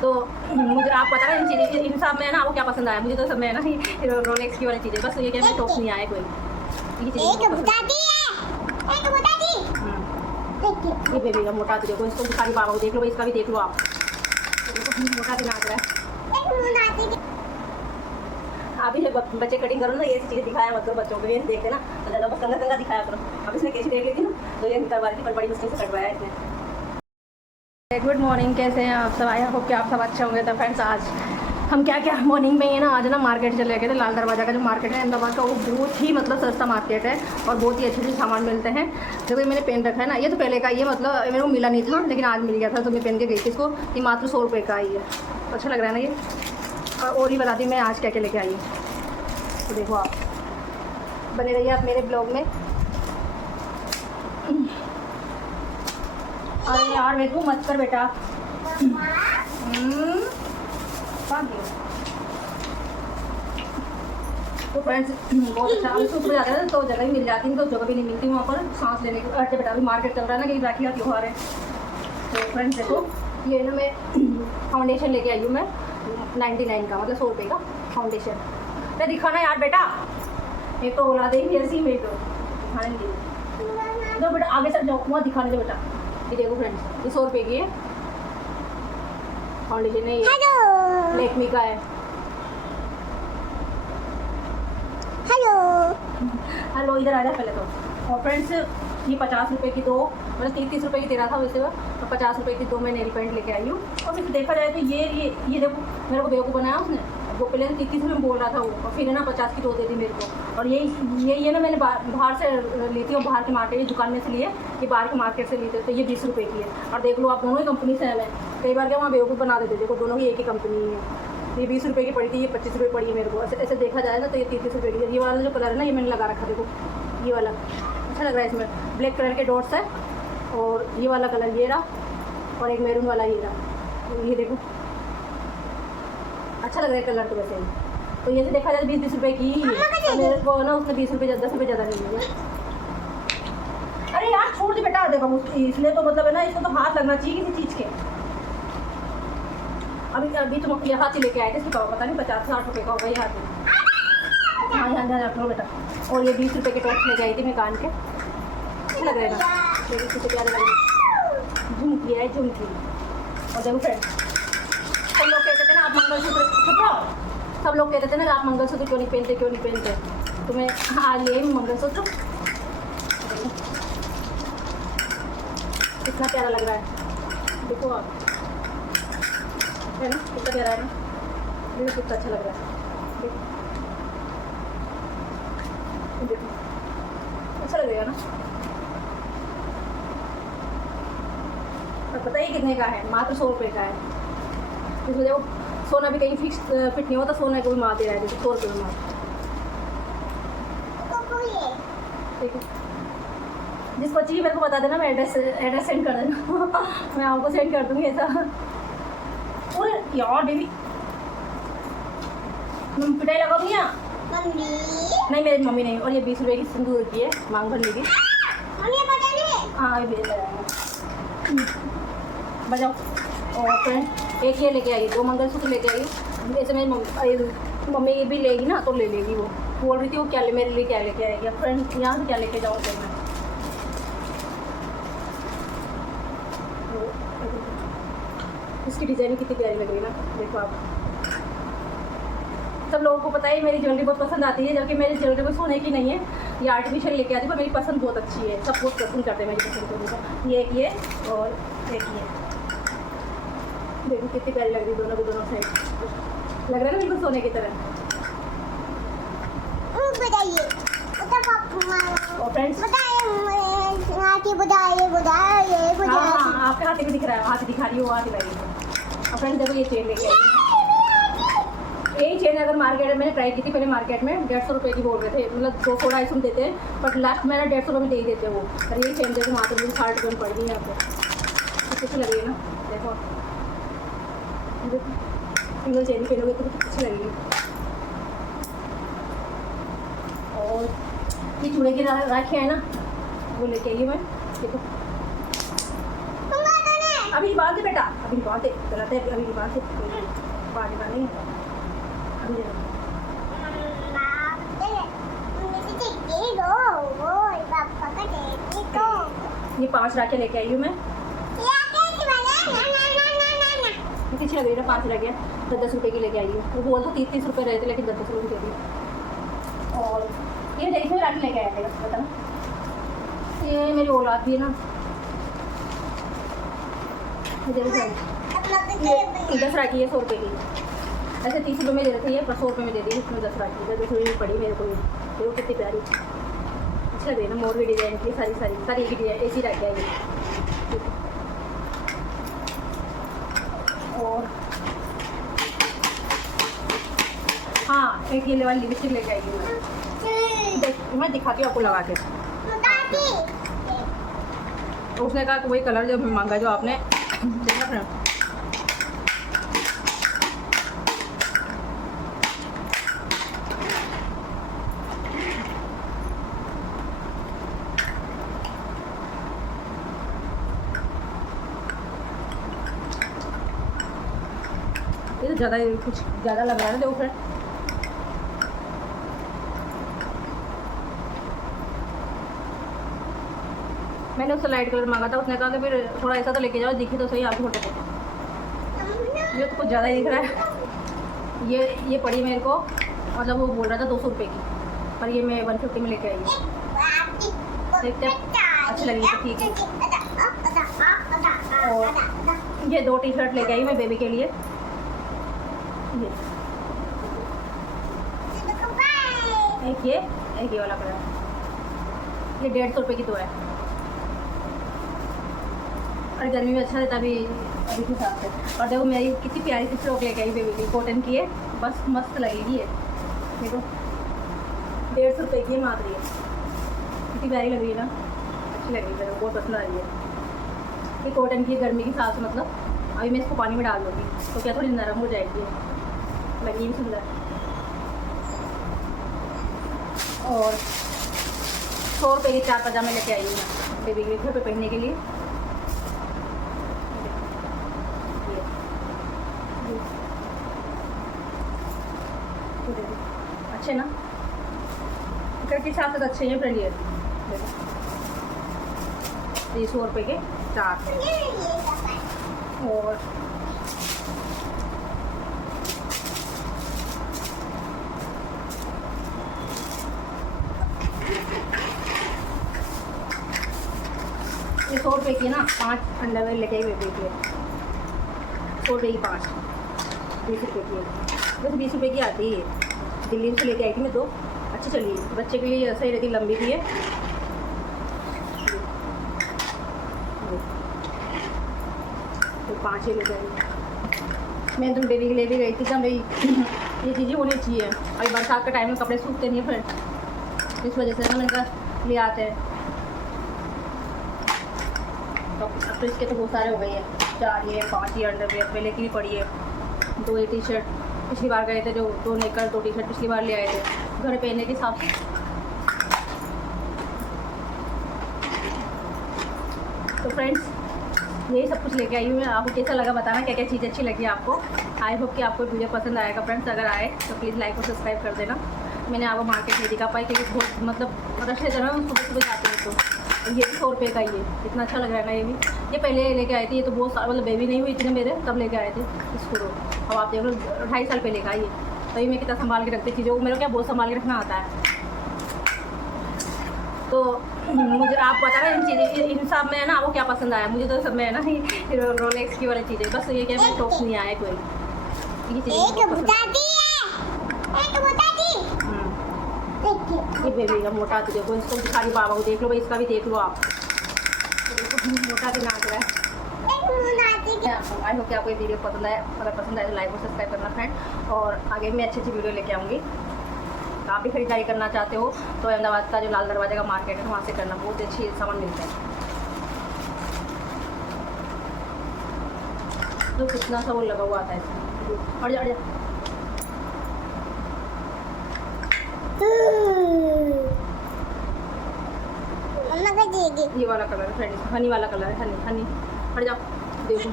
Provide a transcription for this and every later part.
तो मुझे आप पता है इन चीज़ें इन सब में ना आपको क्या पसंद आया। मुझे तो सब में ना रोलेक्स की वाली चीज़ें, बस ये क्या है टॉप्स नहीं आए कोई ये बेबी का मोटा तो देखो, इसको दिखाई बाबा को देख लो, इसका भी देख लो आप, मोटा भी नाच रहा है। आप ही बच्चे कटिंग करो ना, ये चीज़ें दिखाया मतलब बच्चों को ये देखते ना तो ज़्यादा बस कंगा कंगा दिखाया करो। अब इसने कैसी देख ली थी ना तो ये करवा रही थी, पर बड़ी मुश्किल से कटवाया इसने। गुड मॉर्निंग, कैसे हैं आप सब? आई होप कि आप सब अच्छे होंगे। तो फ्रेंड्स आज हम क्या मॉर्निंग में ये ना आज ना मार्केट चले गए थे। लाल दरवाज़ा का जो मार्केट है अहमदाबाद का, वो बहुत ही मतलब सस्ता मार्केट है और बहुत ही अच्छे सामान मिलते हैं। देखो ये मैंने पेन रखा है ना, ये तो पहले का ये मतलब मेरे को मिला नहीं था लेकिन आज मिल गया था तो मैं पहन के गई थी इसको। ये मात्र 100 रुपये का आई है, अच्छा लग रहा है ना ये। और ही बताती मैं आज क्या क्या लेके आई हूँ, तो देखो आप बने रहिए आप मेरे ब्लॉग में। अरे यार मेरे को मत कर बेटा। तो फ्रेंड्स बहुत अच्छा, अभी सुबह जाते हैं तो जगह ही मिल जाती है, तो जगह भी नहीं मिलती वहाँ पर सांस लेने की। अरे बेटा अभी मार्केट चल रहा है ना, कहीं राखी का त्योहार है। तो फ्रेंड्स देखो ये ना मैं फाउंडेशन लेके आई हूँ मैं 99 का, मतलब 100 रुपये का फाउंडेशन। मैं दिखाना यार बेटा, एक तो बोला देंगे ऐसी में तो दिखाने के लिए तो बेटा आगे से जाओ वहाँ दिखाने दो बेटा। ये देखो फ्रेंड्स ये 100 रुपये की है फाउंडेशन है, ये लैक्मी का है। हेलो इधर आ जा पहले तो। और फ्रेंड्स ये 50 रुपये की दो, मतलब 30 रुपये की दे रहा था वैसे, तो 50 रुपये की दो मैं नेल पेंट लेके आई हूँ। और फिर देखा जाए तो ये देखो मेरे को बेवकूफ़ बनाया उसने। वो पहले 30 रुपये में बोल रहा था वो, और फिर ना 50 की दो दे दी मेरे को। और ये ना मैंने बाहर से ली थी, और बाहर के मार्केट दुकान में से लिए, ये बाहर के मार्केट से ली थी, तो ये 20 रुपये की है। और देख लो आप दोनों ही कंपनी से है। कई बार क्या वहाँ बेवकूफ़ बना देते, देखो दोनों ही एक ही कंपनी है। ये 20 रुपये की पड़ी थी, ये 25 रुपये पड़ी है मेरे को। ऐसे देखा जाए ना तो ये 30 रुपये की है। ये वाला जो कलर है ना ये मैंने लगा रखा, देखो ये वाला अच्छा लग रहा है। इसमें ब्लैक कलर के डॉट्स है, और ये वाला कलर ये रहा, और एक मैरून वाला ये रहा। ये देखो अच्छा लग रहा है कलर तो वैसे ही। तो ये से देखा जाए 20 रुपये की ही है। मेरे को ना उसने 20 रुपये 10 रुपये ज़्यादा नहीं है। अरे यार छोड़ दे बेटा, देखो इसलिए तो मतलब है ना, इसको तो हाथ लगना चाहिए किसी चीज़ के। अभी तुम ये हाथ ही लेके आए थे, इसका पता नहीं 50-60 रुपये का होगा ये हाथ। हाँ यहाँ रखो बेटा। और ये 20 रुपये के टॉप्स लेके आई थी मैं कान के, अच्छा लग रहा है ना, लेकिन किसी प्यारे लग रही। झुमकी है झुमकी। और देखो फ्रेंड्स सब लोग कहते थे ना आप मंगलसूत्र, सब लोग कहते थे ना आप मंगलसूत्र क्यों नहीं पहनते, तो मैं आज ले मंगलसूत्र। कितना प्यारा लग रहा है देखो आप, है ना कितना प्यारा है ना, देखो कितना अच्छा लग रहा है। देखो अच्छा लगेगा ना। और पता ही कितने का है, मात्र 100 रुपये का है। इसमें देखो सोना भी कहीं फिक्स फिट नहीं होता, सोना को भी मार दे रहा है, देखो 100 रुपये में मार। देखो जिसको चाहिए मेरे को बता देना, मैं एड्रेस सेंड कर देना मैं आपको सेंड कर दूँगी ऐसा। और यार बेबी पिटाई लगाऊंगी यहाँ नहीं, मेरी मम्मी नहीं। और ये 20 रुपये की सिंदूर की है, मांग भर लेगी। हाँ ये भी बजाओ। और फ्रेंड एक ये लेके आई, 2 मंगलसूत्र लेके आई। ऐसे मेरी मम्मी ये भी लेगी ना तो ले लेगी। वो बोल रही थी वो क्या मेरे लिए क्या लेके आएगी। फ्रेंड यहाँ से क्या लेके जाऊँ फिर मैं। इसकी डिज़ाइन कितनी प्यारी लग रही है ना, देखो आप। सब लोगों को पता है मेरी ज्वेलरी बहुत पसंद आती है, जबकि मेरी ज्वेलरी कोई सोने की नहीं है, ये आर्टिफिशियल लेके आती है, पर मेरी पसंद बहुत अच्छी है। सब बहुत पसंद करते हैं मेरी पसंद को। ये एक ये और एक ये, देखो कितनी प्यारी लग रही है दोनों को, दोनों साइड लग रहा है ना बिल्कुल सोने की तरह। और फ्रेंड्स आपके हाथ भी दिख रहा है, हाथ दिखा रही हो, हाथ दिखाई। और फ्रेंड्स देखो ये चेन लेके आई। यही चेन अगर मार्केट में मैंने ट्राई की थी पहले, मार्केट में 150 रुपये की बोल रहे थे, मतलब 200-250 देते हैं, बट लास्ट मैंने 150 रुपये में दे ही देते वो। और यही चेन देखो वहाँ पर 60 रुपये में पड़ गई यहाँ पर, अच्छी लग रही है ना। देखो सिंगल चेन पहनोगे तो अच्छी लगेगी। और ये चूड़े की राखी है ना, वो लेके आई मैं। देखो अभी बात है बेटा, अभी बात है। गलत है, अभी बात से पानी का नहीं है अभी दे दो। ये 5 राखे लेके आई हूँ मैं, पीछे लग रही है 5 रह गया, 10 रुपये की लेके आई हूँ। वो बोल तो 30 रुपये रहे थे लेकिन 10 रुपये दे दी। और ये देखिए राखी लेके आया था पता ना, ये मेरी औलाद भी है ना, ये 10 राखी है 100 रुपये की, ऐसे 30 रुपये में दे रहे थे ये, पर 100 रुपये में दे दी इसमें 10 राखी। जब बैठी हुई पड़ी मेरे को, देखो कितनी प्यारी, अच्छा देना मोर भी डिजाइन की सारी एक ही डिजाइन ऐसी राखी आई है। और हाँ एक ये वाली लिपस्टिक लेके आई हूँ मैं दिखाती हूँ आपको लगा के। तो उसने कहा कि वही कलर जो मांगा जो आपने देखा फ्रेंड, ये तो ज़्यादा कुछ ज़्यादा लग रहा है ना, देखो फ्रेंड मैंने उससे लाइट कलर मांगा था, उसने कहा कि फिर थोड़ा ऐसा तो लेके जाओ दिखे तो सही आपको फोटो को। ये तो कुछ ज़्यादा ही दिख रहा है। ये पड़ी मेरे को, मतलब वो बोल रहा था 200 रुपये की, पर ये मैं 150 में लेके आई हूँ। देखते अच्छी लगी तो ठीक है। और ये 2 टी शर्ट लेके आई मैं बेबी के लिए, एक ये वाला कलर, ये 150 रुपये की 2 है। और गर्मी में अच्छा रहता अभी के हिसाब से। और देखो मेरी कितनी प्यारी सी फ्रॉक लेके आई बेबी की, कॉटन की है, बस मस्त लगेगी ये। देखो 150 रुपये की मात्र है, कितनी प्यारी लग रही है ना, अच्छी लग रही है, मेरे को बहुत पसंद आ रही है। ये कॉटन की गर्मी के हिसाब से, मतलब अभी मैं इसको पानी में डाल दूँगी तो क्या थोड़ी नरम हो जाएगी, लगी भी सुंदर। और 100 रुपये के 4 पजामे लेके आई हूँ बेबी के घर पे पहनने के लिए। अच्छे ना, घर के हिसाब से तो अच्छे हैं फ्रेंड। ये 100 रुपये के 4। और ये 100 रुपये की है ना, 5 अंडरवेयर लेके आई बेबी के, 100 रुपये की 5, 20 रुपये की है, बस 20 रुपये की आती है। दिल्ली से लेके आई थी मैं 2, अच्छी चली, बच्चे के लिए सही रहती, लंबी भी है। तो 5 ही लेके आई मैं, तो बेबी के लिए भी गई थी जब भाई ये चीज़ें होनी चाहिए। अभी बरसात के टाइम में कपड़े सूखते नहीं है फ्रेंड, इस वजह से ना मैंने कहा ले आते हैं। तो अब तो इसके तो बहुत सारे हो गए हैं, 4 ये 5 ये अंडरवेयर पहले की भी पड़ी है, 2 ये टी शर्ट पिछली बार गए थे, जो 2 नेकर 2 टी शर्ट पिछली बार ले आए थे घर पहनने के हिसाब से। तो फ्रेंड्स यही सब कुछ लेके आई हूँ मैं। आपको कैसा लगा बताना, क्या क्या चीज़ अच्छी लगी आपको। आई होप कि आपको वीडियो पसंद आएगा फ्रेंड्स। अगर आए तो प्लीज़ लाइक और सब्सक्राइब कर देना। मैंने आपको मार्केट नहीं दिखा पाई क्योंकि बहुत मतलब रश है जरा, सुबह सुबह जाते हैं। तो ये भी 100 रुपये का ही है, इतना अच्छा लग रहा है ना। ये भी ये पहले लेके आए थे, ये तो बहुत साल मतलब बेबी नहीं हुई थी ना मेरे, तब लेके आए थे इसको। अब आप देख लो 2.5 साल पहले का ये, तभी मैं कितना संभाल के रखती चीज़ों को, मेरे को क्या बहुत संभाल के रखना आता है। तो मुझे आप बताना इन चीज़ें, इन सब में है ना आपको क्या पसंद आया। मुझे तो सब में है ना रोलेक्स की वाली चीज़ें, बस ये क्या मेरे टॉप्स नहीं आए कोई, ये ये बेबी का मोटा तो देखो, इसको दिखा रही बाबा को, देख लो भाई, इसका भी देख लो आप, देखो मोटा भी नाच रहा है। आई होप कि आपको ये वीडियो पसंद आया, अगर पसंद आए तो लाइक और सब्सक्राइब करना फ्रेंड। और आगे मैं अच्छी अच्छी वीडियो लेके आऊँगी। आप भी खरीदारी करना चाहते हो तो अहमदाबाद का जो लाल दरवाजे का मार्केट है वहाँ से करना, बहुत अच्छी सामान मिलता है। तो कितना सा वो लगा हुआ आता है इसमें, और जा ये वाला कलर है फ्रेंड्स, हनी वाला कलर है, हनी हनी। हट जाओ, देखो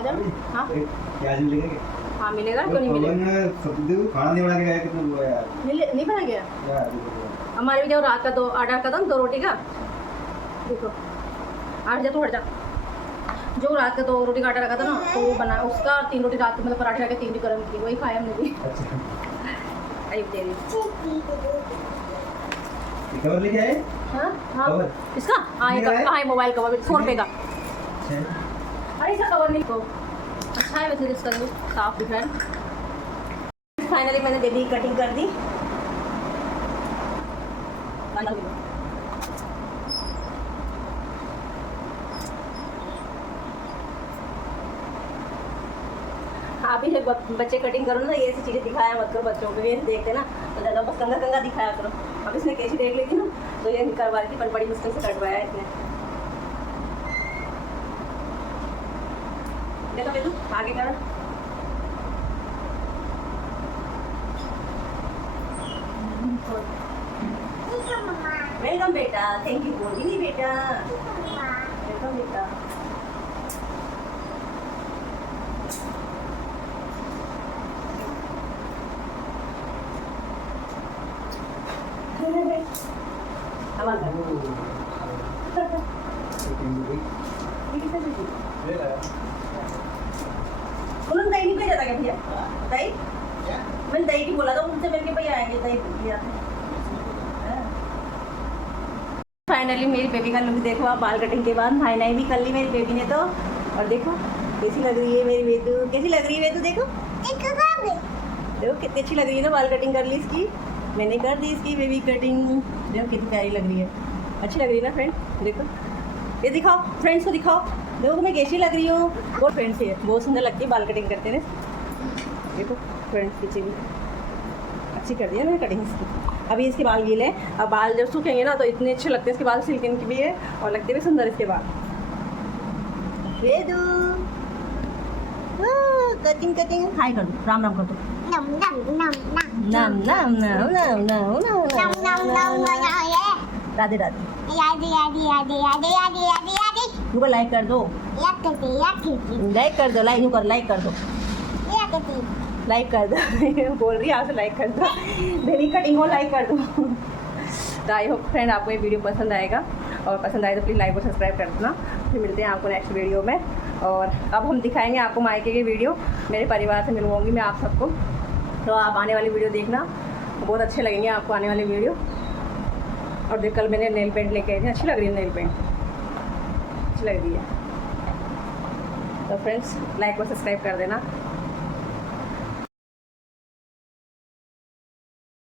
आ जाओ। हाँ प्याज मिलेगा क्या? हाँ मिलेगा, क्यों नहीं मिलेगा। सब्जी खाना नहीं बना के गया, कितना हुआ यार नहीं बना गया यार। हमारे भी जो रात का 2 ऑर्डर का था 2 रोटी का। देखो हट जा, तू हट जा। जो रात का 2 रोटी का आटा रखा था ना, तो वो बना उसका 3 रोटी रात को मतलब पराठे रखे 3 भी गर्म की, वही खाया हमने भी। अरे तेरी कवर लेके आए? हाँ हाँ कवर? इसका हाँ ये कहाँ है, मोबाइल कवर 100 रुपये का। अरे इसका कवर नहीं को अच्छा है वैसे, इसका भी साफ दिख रहा है। फाइनली मैंने बेबी की कटिंग कर दी। आप ही जब बच्चे कटिंग करो ना, ये ऐसी चीज़ें दिखाया मत करो बच्चों को, ये देखते ना तो ज़्यादा बस कंगा कंगा दिखाया करो। अब इसने कैसी देख ली थी ना, तो ये करवा रही थी, पर बड़ी मुश्किल से कटवाया इसने। देखो बेटू आगे करो। वेलकम बेटा, थैंक यू बोल नहीं बेटा, वेलकम बेटा। उन्होंने दही नहीं भेजा था क्या भैया? दही मैंने दही की बोला था, उनसे मिल के भैया आएंगे दही भैया। फाइनली मेरी बेबी का लुक देखो आप, बाल कटिंग के बाद नाई नाई भी कर ली मेरी बेबी ने तो। और देखो कैसी लग रही है मेरी बेटू, कैसी लग रही है बेटू? देखो देखो कितनी अच्छी लग रही है ना, बाल कटिंग कर ली इसकी मैंने, कर दी इसकी बेबी कटिंग। देखो कितनी प्यारी लग रही है, अच्छी लग रही है ना फ्रेंड? देखो ये दिखाओ फ्रेंड्स को, दिखाओ देखो मैं कैसी लग रही हूँ। वो फ्रेंड्स है बहुत सुंदर लगती है बाल कटिंग करते हैं। देखो फ्रेंड्स पीछे भी अच्छी कर दी है मैंने कटिंग इसकी। अभी इसके बाल गीले हैं, अब बाल जब सूखेंगे ना तो इतने अच्छे लगते हैं इसके बाल, सिल्किन की भी है और लगते भी सुंदर इसके बाल। कटिंग कटिंग हाय कर दो, राम राम कर दो। नम नम नम नम नम राधे राधे। रुको लाइक कर दो, लाइक कर दो, लाइक कर, लाइक कर दो, लाइक कर दो। बोल रही है आपसे लाइक कर दो, मेरी कटिंग हो लाइक कर दो। तो आई होप फ्रेंड आपको ये वीडियो पसंद आएगा, और पसंद आए तो प्लीज़ लाइक और सब्सक्राइब कर देना। फिर मिलते हैं आपको नेक्स्ट वीडियो में। और अब हम दिखाएंगे आपको मायके की वीडियो, मेरे परिवार से मिलवाऊंगी मैं आप सबको। तो आप आने वाली वीडियो देखना, बहुत अच्छे लगेंगे आपको आने वाली वीडियो। और देख कल मैंने नेल पेंट लेके आई थी, अच्छी लग रही है नेल पेंट, अच्छी लग रही है। तो फ्रेंड्स लाइक और सब्सक्राइब कर देना।